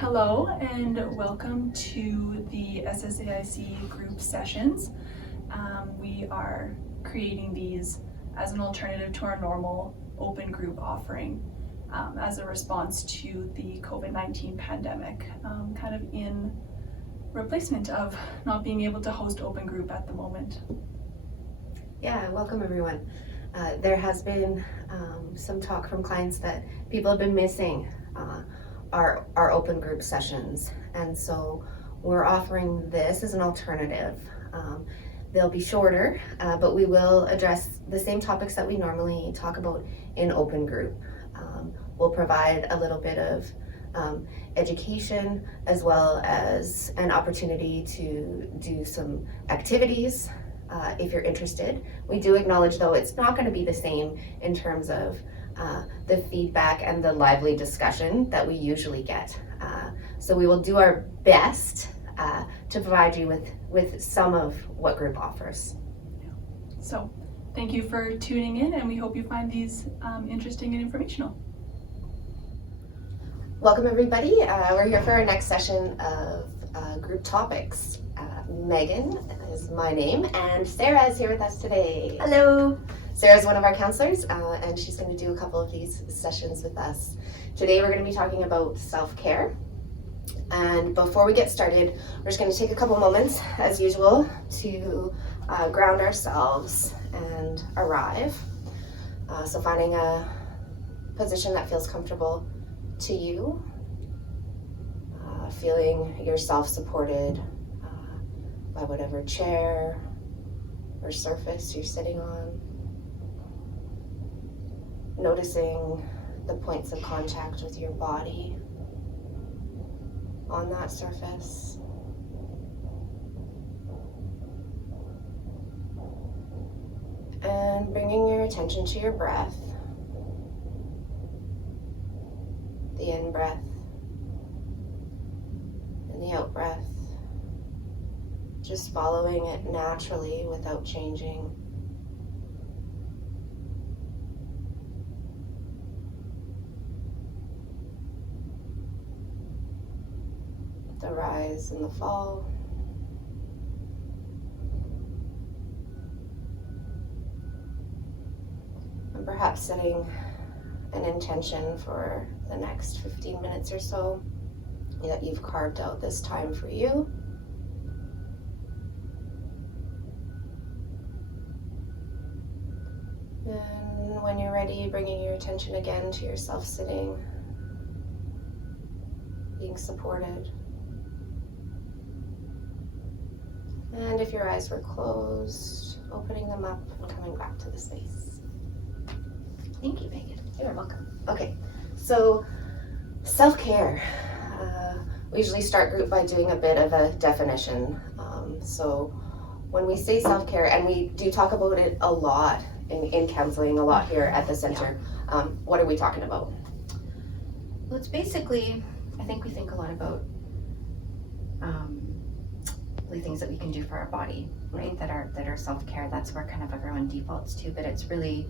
Hello and welcome to the SSAIC Group Sessions. We are creating these as an alternative to our normal open group offering as a response to the COVID-19 pandemic, kind of in replacement of not being able to host open group at the moment. Yeah, welcome everyone. There has been some talk from clients that people have been missing our open group sessions, and so we're offering this as an alternative. They'll be shorter, but we will address the same topics that we normally talk about in open group. We'll provide a little bit of education as well as an opportunity to do some activities if you're interested. We do acknowledge though it's not going to be the same in terms of the feedback and the lively discussion that we usually get. So we will do our best to provide you with some of what group offers. So thank you for tuning in, and we hope you find these interesting and informational. Welcome everybody. We're here for our next session of group topics. Megan is my name, and Sarah is here with us today. Hello. Sarah's one of our counselors, and she's going to do a couple of these sessions with us. Today we're going to be talking about self-care. And before we get started, we're just going to take a couple moments, as usual, to ground ourselves and arrive. So finding a position that feels comfortable to you, feeling yourself supported by whatever chair or surface you're sitting on. Noticing the points of contact with your body on that surface. And bringing your attention to your breath. The in-breath and the out-breath. Just following it naturally without changing. The rise and the fall. And perhaps setting an intention for the next 15 minutes or so that you've carved out this time for you. And when you're ready, bringing your attention again to yourself sitting, being supported. And if your eyes were closed, opening them up and coming back to the space. Thank you, Megan. You're welcome. Okay, so self-care. We usually start group by doing a bit of a definition. So when we say self-care, and we do talk about it a lot in counseling, a lot here at the center, what are we talking about? Well, it's basically, I think we think a lot about the things that we can do for our body, right? That are self-care. That's where kind of everyone defaults to, but it's really,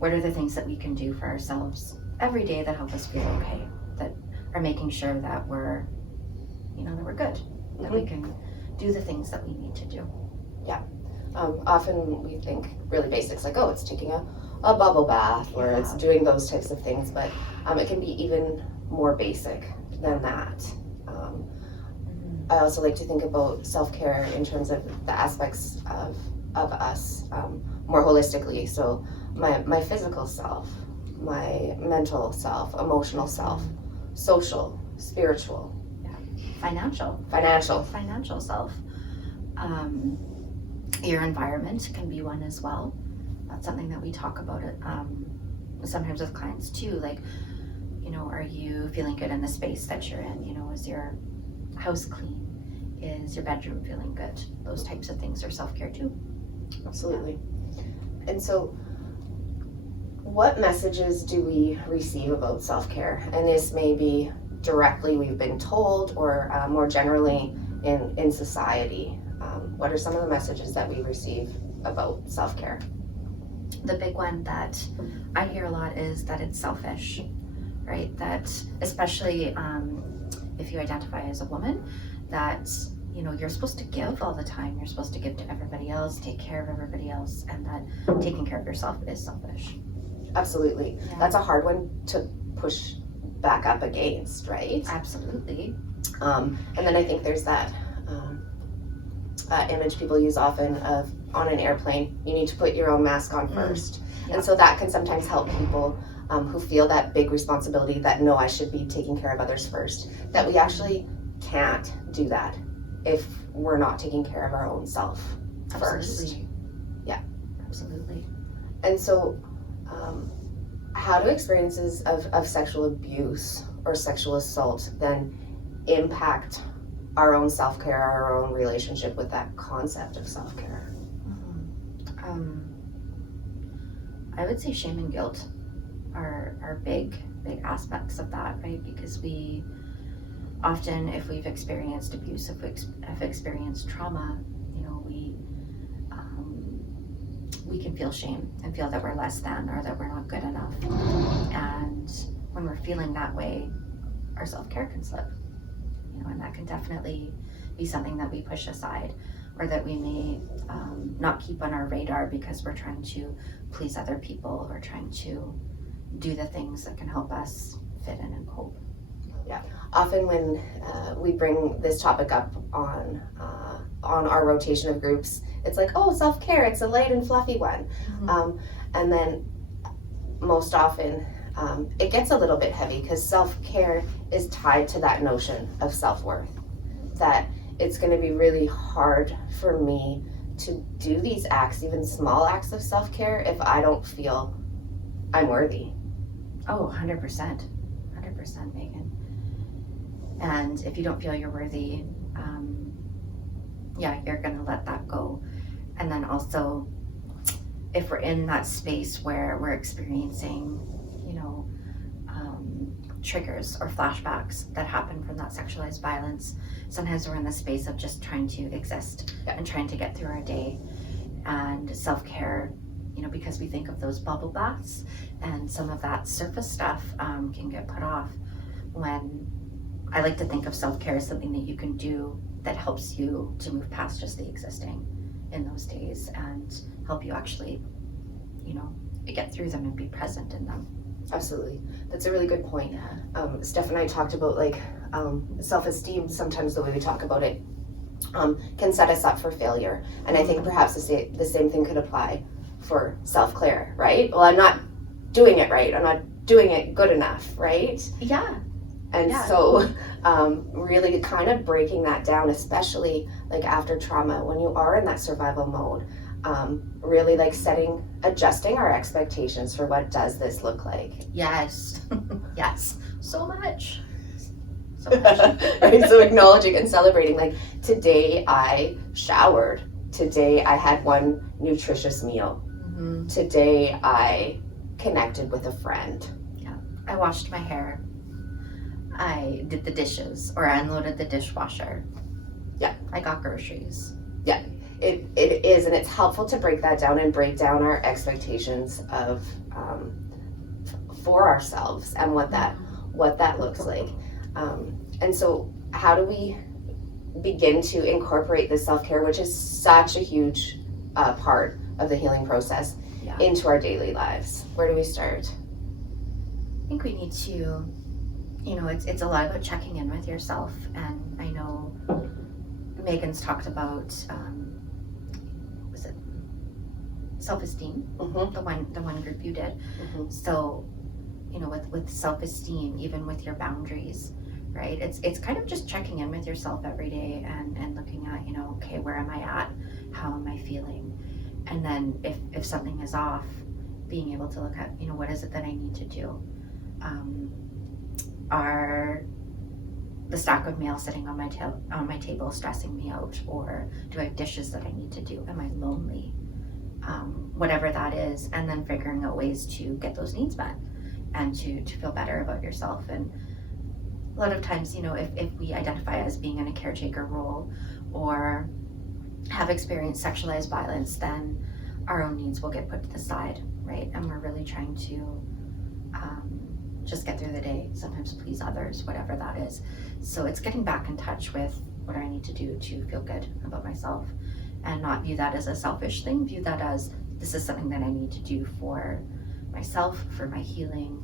what are the things that we can do for ourselves every day that help us feel okay, that are making sure that we're, that we're good, that we can do the things that we need to do. Yeah. Often we think really basics like, oh, it's taking a bubble bath, or it's doing those types of things, but it can be even more basic than that. I also like to think about self-care in terms of the aspects of us more holistically. So my physical self, my mental self, emotional self, social, spiritual, financial self. Your environment can be one as well. That's something that we talk about it sometimes with clients too. Like, are you feeling good in the space that you're in? Is your house clean? Is your bedroom feeling good? Those types of things are self-care too. Absolutely. And so what messages do we receive about self-care? And this may be directly we've been told, or more generally in society. What are some of the messages that we receive about self-care? The big one that I hear a lot is that it's selfish, right? That especially if you identify as a woman, that you're supposed to give all the time. You're supposed to give to everybody else, take care of everybody else, and that taking care of yourself is selfish. Absolutely. Yeah. That's a hard one to push back up against, right? Absolutely. And then I think there's that image people use often of on an airplane, you need to put your own mask on first. Yeah. And so that can sometimes help people who feel that big responsibility that no, I should be taking care of others first, that we actually can't do that if we're not taking care of our own self first. Absolutely. Yeah. Absolutely. And so how do experiences of sexual abuse or sexual assault then impact our own self-care, our own relationship with that concept of self-care? I would say shame and guilt are big aspects of that, right? Because we often, if we've experienced abuse, if we've experienced trauma, we can feel shame and feel that we're less than or that we're not good enough. And when we're feeling that way, our self-care can slip, and that can definitely be something that we push aside, or that we may not keep on our radar because we're trying to please other people or trying to do the things that can help us fit in and cope. Yeah. Often when we bring this topic up on our rotation of groups, it's like, oh, self-care, it's a light and fluffy one. Mm-hmm. And then most often it gets a little bit heavy because self-care is tied to that notion of self-worth, that it's going to be really hard for me to do these acts, even small acts of self-care, if I don't feel I'm worthy. Oh, 100%, Megan. And if you don't feel you're worthy, you're gonna let that go. And then also, if we're in that space where we're experiencing, triggers or flashbacks that happen from that sexualized violence, sometimes we're in the space of just trying to exist and trying to get through our day. And self-care, because we think of those bubble baths and some of that surface stuff can get put off, when I like to think of self-care as something that you can do that helps you to move past just the existing in those days and help you actually, get through them and be present in them. Absolutely. That's a really good point. Steph and I talked about self-esteem. Sometimes the way we talk about it can set us up for failure. And I think perhaps the same thing could apply for self-care, right? Well, I'm not doing it right. I'm not doing it good enough, right? Yeah. And so really kind of breaking that down, especially like after trauma, when you are in that survival mode, really adjusting our expectations for what does this look like. Yes. Yes. So much. Right? So acknowledging and celebrating, like, today I showered. Today I had one nutritious meal. Mm-hmm. Today I connected with a friend. Yeah. I washed my hair. I did the dishes, or I unloaded the dishwasher. Yeah. I got groceries. Yeah. It is, and it's helpful to break that down and break down our expectations of for ourselves and what that looks like. And so how do we begin to incorporate this self-care, which is such a huge part of the healing process, into our daily lives? Where do we start? I think we need to, it's a lot about checking in with yourself. And I know Megan's talked about, was it self-esteem? Mm-hmm. The one group you did. Mm-hmm. So, with self-esteem, even with your boundaries, right? It's kind of just checking in with yourself every day and looking at, okay, where am I at? How am I feeling? And then if something is off, being able to look at, what is it that I need to do? Are the stack of mail sitting on my table stressing me out? Or do I have dishes that I need to do? Am I lonely? Whatever that is, and then figuring out ways to get those needs met and to feel better about yourself. And a lot of times, if we identify as being in a caretaker role or have experienced sexualized violence, then our own needs will get put to the side, right? And we're really trying to just get through the day, sometimes please others, whatever that is. So it's getting back in touch with what I need to do to feel good about myself and not view that as a selfish thing, view that as this is something that I need to do for myself, for my healing.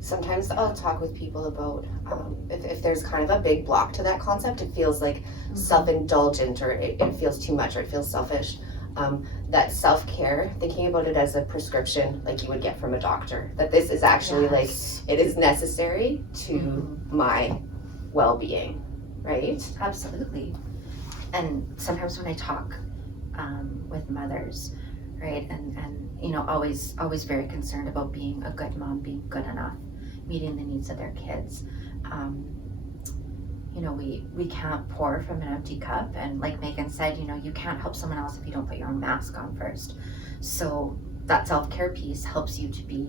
Sometimes I'll talk with people about if there's kind of a big block to that concept, it feels like self-indulgent, or it feels too much, or it feels selfish. That self-care, thinking about it as a prescription like you would get from a doctor, that this is actually like, it is necessary to my well-being, right? Absolutely. And sometimes when I talk with mothers, right, and you know, always very concerned about being a good mom, being good enough, meeting the needs of their kids. You know, we can't pour from an empty cup, and like Megan said, you know, you can't help someone else if you don't put your own mask on first. So that self-care piece helps you to be,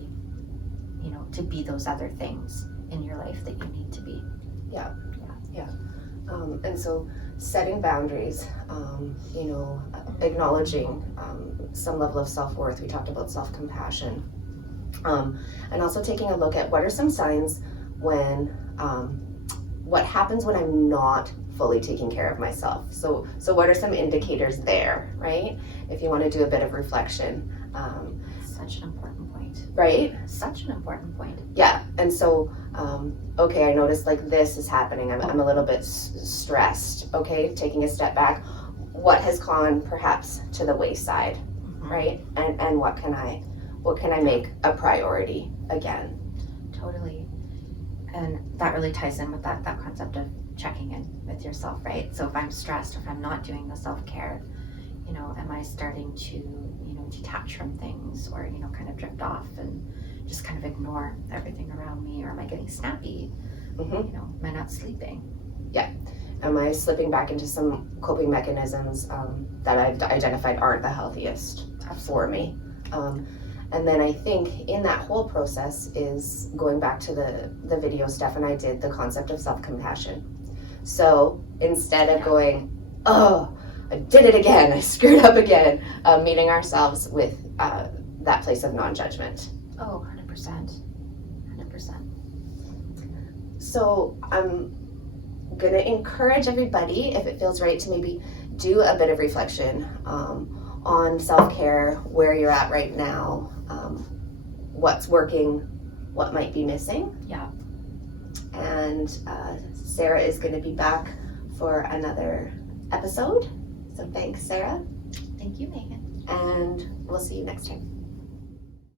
you know, to be those other things in your life that you need to be. And so setting boundaries, you know, acknowledging some level of self-worth. We talked about self-compassion, and also taking a look at what are some signs when what happens when I'm not fully taking care of myself. So what are some indicators there, right? If you want to do a bit of reflection. Such an important point. Right? Such an important point. Yeah, and so, okay, I noticed like this is happening. I'm a little bit stressed. Okay, taking a step back. What has gone perhaps to the wayside, right? And what can I make a priority again? Totally. And that really ties in with that concept of checking in with yourself, right? So if I'm stressed, or if I'm not doing the self-care, you know, am I starting to, you know, detach from things, or, you know, kind of drift off and just kind of ignore everything around me? Or am I getting snappy? You know, am I not sleeping? Am I slipping back into some coping mechanisms that I've identified aren't the healthiest for me? And then I think in that whole process is going back to the video Steph and I did, the concept of self-compassion. So instead of going, oh, I did it again, I screwed up again, meeting ourselves with that place of non-judgment. Oh, 100%. 100%. So I'm gonna encourage everybody, if it feels right, to maybe do a bit of reflection on self-care, where you're at right now, what's working, what might be missing. Yeah. And Sarah is going to be back for another episode. So thanks, Sarah. Thank you, Megan. And we'll see you next time.